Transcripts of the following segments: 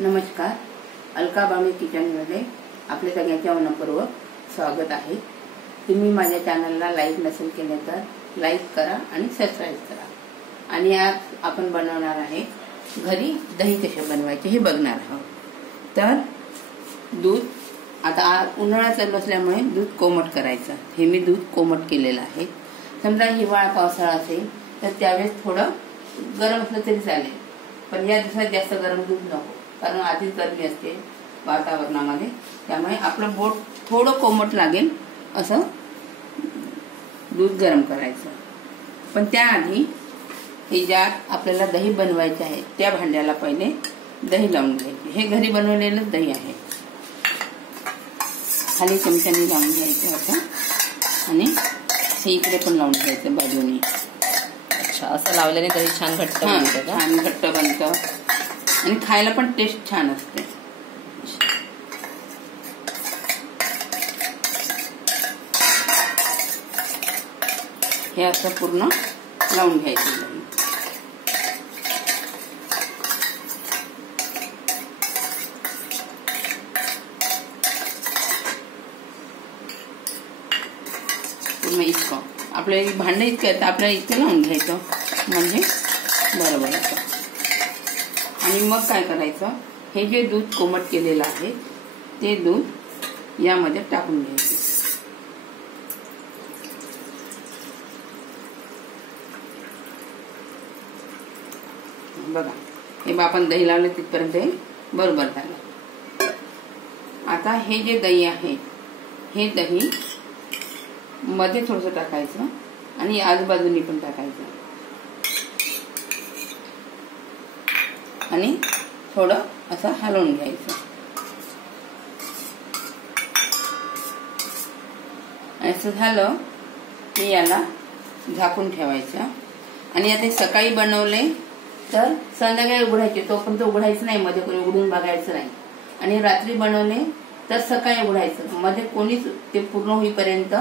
नमस्कार, अलका बामे किचनमध्ये आपल्या सगळ्यांच्या मनपूर्वक स्वागत आहे। तुम्ही माझ्या चॅनलला लाईक नसेल केले तर लाईक करा आणि सबस्क्राइब करा। आणि आज आपण बनवणार आहे घरी दही कसे बनवायचे हे बघणार आहोत। तर दूध आता उन्हाळा चालू असल्यामुळे दूध कोमट करायचं। हे मी दूध कोमट केलेलं आहे। समजा हिवाळा पावसाळा असेल तर त्यावेळेस थोडं गरम असलं तरी चालेल, पण या दिवसात जास्त गरम दूध नको, कारण आधीच गरमी असते वातावरणामध्ये। त्यामुळे आपलं बोट थोडं कोमट लागेल असं दूध गरम करायचं। पण त्याआधी हे ज्यात आपल्याला दही बनवायचे आहे त्या भांड्याला पहिले दही लावून घ्यायचे। हे घरी बनवलेलं दही आहे। खाली चमच्याने लावून घ्यायचं असं, आणि हे इकडे पण लावून घ्यायचं बाजूने। अच्छा, असं लावल्याने दही छान घट्ट बनतं का? छान घट्ट बनतं आणि खायला पण टेस्ट छान असते। हे असं पूर्ण लावून घ्यायचं दही। पूर्ण इतकं आपल्या भांडं इतकं आहे तर आपल्याला इतकं लावून घ्यायचं, म्हणजे बरोबर आहे। आणि मग काय करायचं, हे जे दूध कोमट केलेलं आहे ते दूध यामध्ये टाकून घ्यायचं। बघा, हे आपण दही लावलं तिथपर्यंत हे बरोबर झालं। आता हे जे दही आहे हे दही मध्ये थोडंसं टाकायचं आणि आजूबाजूनी पण टाकायचं, आणि थोडं असं हलवून घ्यायचं। असं झालं की याला झाकून ठेवायचं। आणि आता सकाळी बनवले तर संध्याकाळी उघडायचे, तोपर्यंत उघडायचं नाही, मध्ये कोणी उघडून बघायचं नाही। आणि रात्री बनवले तर सकाळी उघडायचं, मध्ये कोणीच ते पूर्ण होईपर्यंत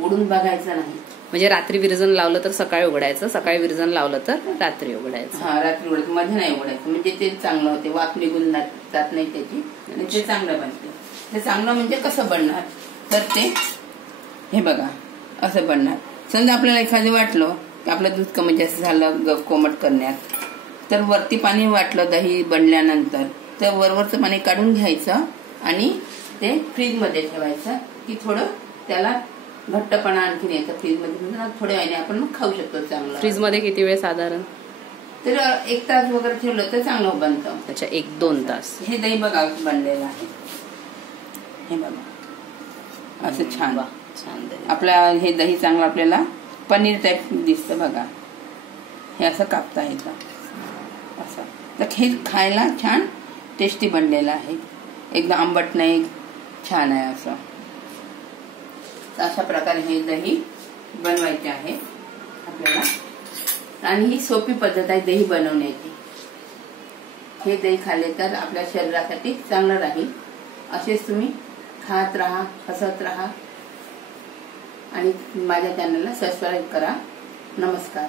उघडून बघायचं नाही। म्हणजे रात्री विरजन लावलं तर सकाळी उघडायचं, सकाळी विरजन लावलं तर रात्री उघडायचं। हा, रात्री उघडायचं, मध्ये नाही उघडायचं, म्हणजे ते चांगलं होते, वाफ निघून जात नाही त्याची, आणि ते चांगलं बनते। ते चांगलं म्हणजे कसं बनणार तर ते हे बघा असं बनणार। समजा आपल्याला एखादं वाटलं की आपलं दूध कमी जास्त झालं कोमट करण्यात, तर वरती पाणी वाटलं दही बनल्यानंतर तर वरवरचं पाणी काढून घ्यायचं आणि ते फ्रीज मध्ये ठेवायचं, की थोडं त्याला घट्टपणा आणखी येतं। फ्रीज मध्ये थोड्या वेळाने आपण मग खाऊ शकतो चांगलं। फ्रीज मध्ये किती वेळ साधारण? तर 1 तास वगैरे ठेवलं तर चांगलं बनतं। अच्छा, 1-2 तास। हे दही बघा बनलेलं आहे, हे बघा असं छान छान दही। आपल्या हे दही चांगलं आपल्याला पनीर टाईप दिसतं बघा। हे असं कापता येतं असं, तर हे खायला छान टेस्टी बनलेलं आहे, एकदम आंबट नाही, छान आहे असं। अशा प्रकारे हे दही बनवायचे आहे आपल्याला। आणि ही सोपी पद्धत आहे दही बनवण्याची। हे दही खाल्ले तर आपल्या शरीरासाठी चांगलं राहील। असेच तुम्ही खात राहा, हसत राहा, आणि माझ्या चॅनलला सबस्क्राईब करा। नमस्कार।